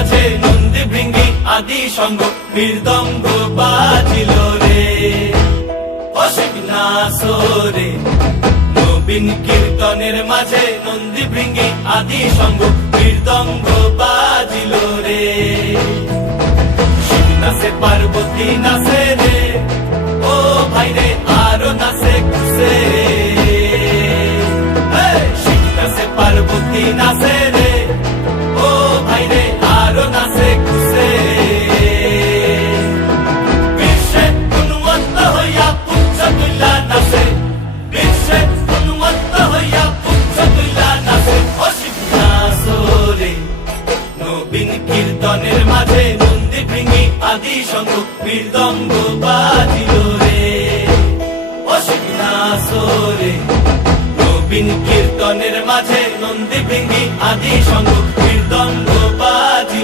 মাঝে নন্দী ভৃঙ্গি আদি সঙ্গ মৃদঙ্গ বাজিল রে। অসিক নাসরে নবীন কীর্তনের মাঝে নন্দী ভৃঙ্গি আদি সঙ্গ মৃদঙ্গ বাজিল রে। শিব নাচে পার্বতী নাচে রে, ও ভাই রে আরো নাচে খুশে। শিব নাচে পার্বতী নাচে রে, ও ভাই রে আরো নাচে খুশে। বিশ্বে উন্মত্ত হইয়া পুচ্ছ তুল্লা নাচে, বিশ্বে উন্মত্ত হইয়া পুচ্ছ তুল্লা নাচে। অসিক নাচরে নবীন কীর্তনের মাঝে নন্দী ভৃঙ্গি আদি সঙ্গ মৃদঙ্গ বাজিল রে। অসিক নাচরে নবীন কীর্তনের মাঝে নন্দী ভৃঙ্গি আদি সঙ্গ মৃদঙ্গ বাজিল